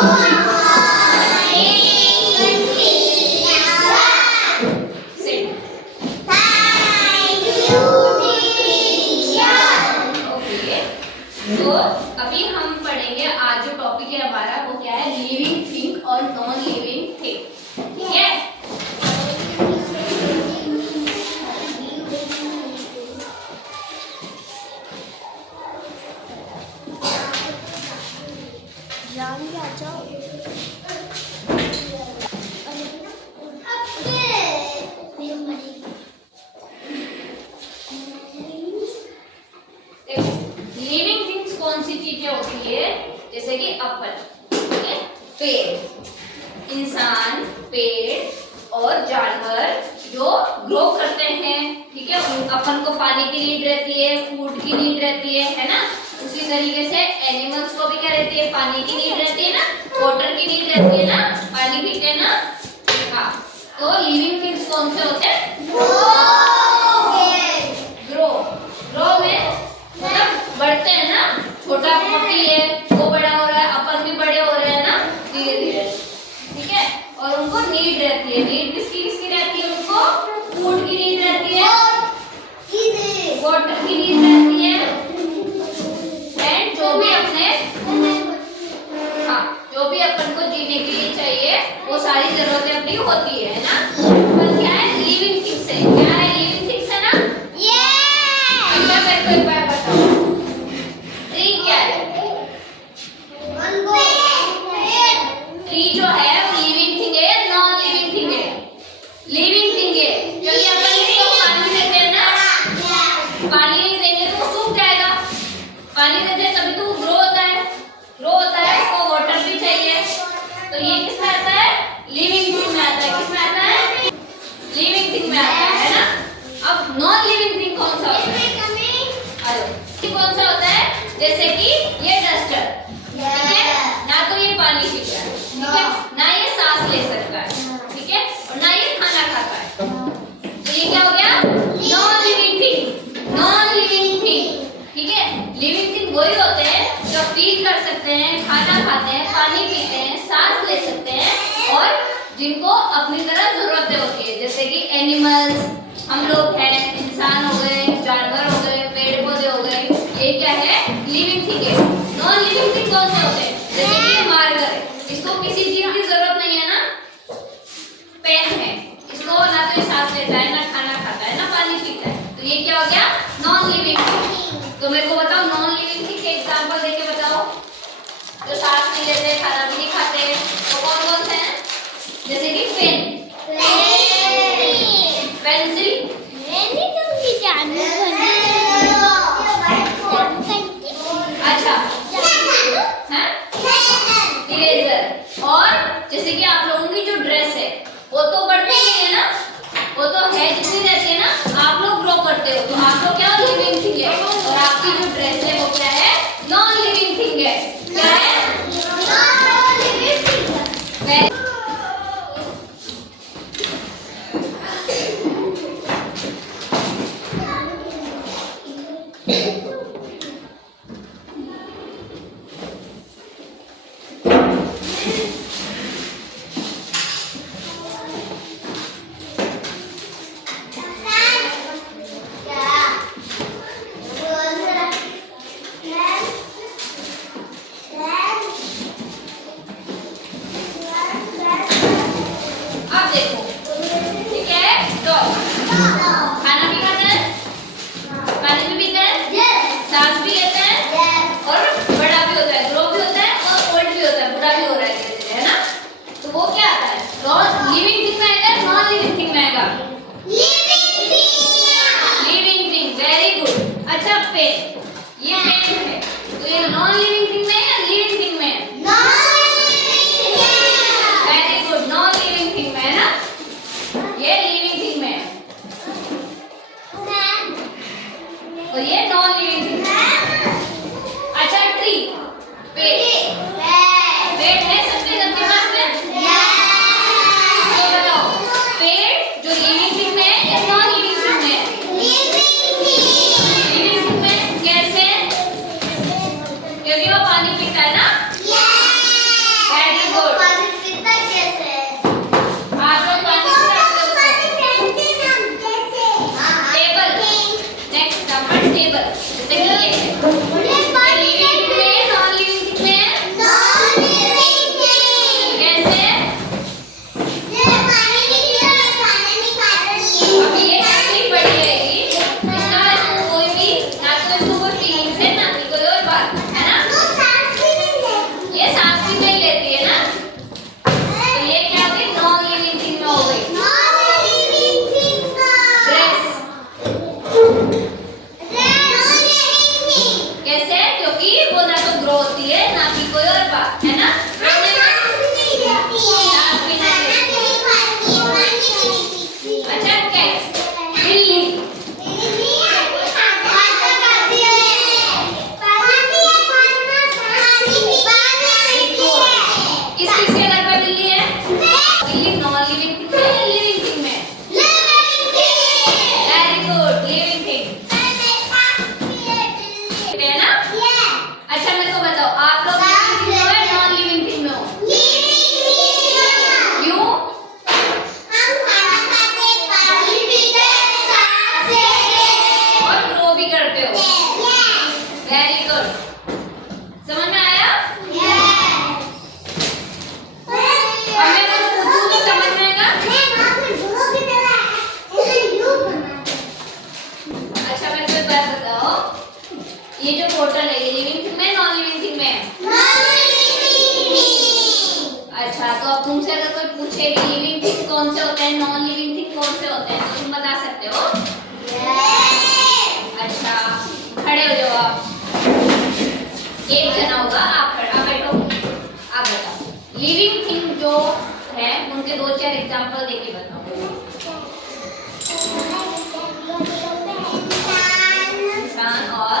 तो अभी हम पढ़ेंगे आज जो टॉपिक है हमारा वो क्या है, लिविंग थिंग और नॉन लिविंग थिंग। ठीक है, लिविंग थिंग्स कौन सी चीजें होती है, जैसे कि अपन, ठीक है, पेड़, इंसान, पेड़ और जानवर जो ग्रो करते हैं, ठीक है, अपन को पानी की नीड रहती है, फूड की नीड रहती है ना। उसी तरीके से एनिमल्स को भी क्या रहती है, पानी की नीड रहती है ना, वाटर की नीड रहती है ना, पानी पीते हैं ना। हाँ, तो लिविंग थिंग्स कौन से होते हैं? ग्रो, ग्रो में मतलब बढ़ते हैं ना, छोटा पपी है वो बड़ा हो रहा है, अपन भी बड़े हो रहे हैं ना धीरे धीरे, ठीक है। और उनको नीड रहती है, नीड किसकी किसकी रहती है? उनको फूड की नीड रहती है, वाटर की नीड रहती है, एंड जो भी अपने जो भी अपन को जीने के लिए चाहिए वो सारी जरूरतें अपनी होती है ना। पर क्या है, लिविंग थिंग्स है, क्या है, लिविंग थिंग्स है ना। अच्छा मेरे को एक बार बताओ, ट्री क्या है? ट्री जो है वो लिविंग थिंग है या नॉन लिविंग थिंग है? लिविंग थिंग है, क्योंकि अपन इसको पानी देते हैं ना, पानी नहीं देंगे तो वो सूख जाएगा, पानी देते हैं तभी तो वो ग्रो होता है, ग्रो होता है, उसको वाटर भी चाहिए। तो ये किसमें आता है? लिविंग थिंग में आता है। किसमें आता है? लिविंग थिंग में आता है ना। अब नॉन लिविंग थिंग कौन सा होता है? कौन सा होता है? जैसे कि ये डस्टर, ठीक है, ना तो ये पानी पीता है, ठीक है, ना ये सांस ले सकता है, ठीक है, और ना ये खाना खाता है। तो ये क्या हो गया? Non living thing, non living thing, ठीक है। लिविंग थिंग वही होते हैं जो फील कर सकते हैं, खाना खाते हैं, पानी पीते हैं, सांस ले सकते हैं और जिनको अपनी तरह जरूरतें होती है, जैसे कि एनिमल्स, हम लोग हैं, इंसान हो गए, जानवर हो गए, पेड़ पौधे हो गए, ये क्या है? लिविंग थिंग है। नॉन लिविंग थिंग कौन से होते हैं? जैसे कि मार्कर है, इसको किसी चीज की जरूरत नहीं है ना, पेन है, इसको ना तो सांस लेता है, ना खाना खाता है, ना पानी पीता है, तो ये क्या हो गया? Non living thing. तो मेरे को बताओ नॉन लिविंग थिंग के एग्जांपल देके बताओ, जो सांस नहीं लेते, खाना भी नहीं खाते, तो कौन कौन से हैं? जैसे कि पेन, पेंसिल, अच्छा, इरेजर, और जैसे कि आप लोगों की जो ड्रेस है वो तो बढ़ती नहीं है ना, वो तो है जितनी रहती है ना, आप लोग ग्रो करते हो, तो आप लोग क्या लिविंग थिंग है, और आपकी जो ड्रेस है वो क्या है? नॉन लिविंग थिंग है। क्या है? नॉन लिविंग थिंग है। अब देखो, ठीक है, डॉग खाना भी खाता है, पानी भी पीता है, सांस भी लेता है, और बड़ा भी होता है, ग्रो भी होता है, और ओल्ड भी होता है, बूढ़ा भी हो रहा है धीरे धीरे, है ना। पूछेगी लिविंग थिंग कौन से होते हैं, नॉन लिविंग थिंग कौन से होते हैं, तो तुम बता सकते हो? अच्छा, खड़े हो जाओ आप। एक जना होगा, आप बैठो, आप बताओ लिविंग थिंग जो है उनके 2-4 एग्जांपल देके बताओ। इंसान और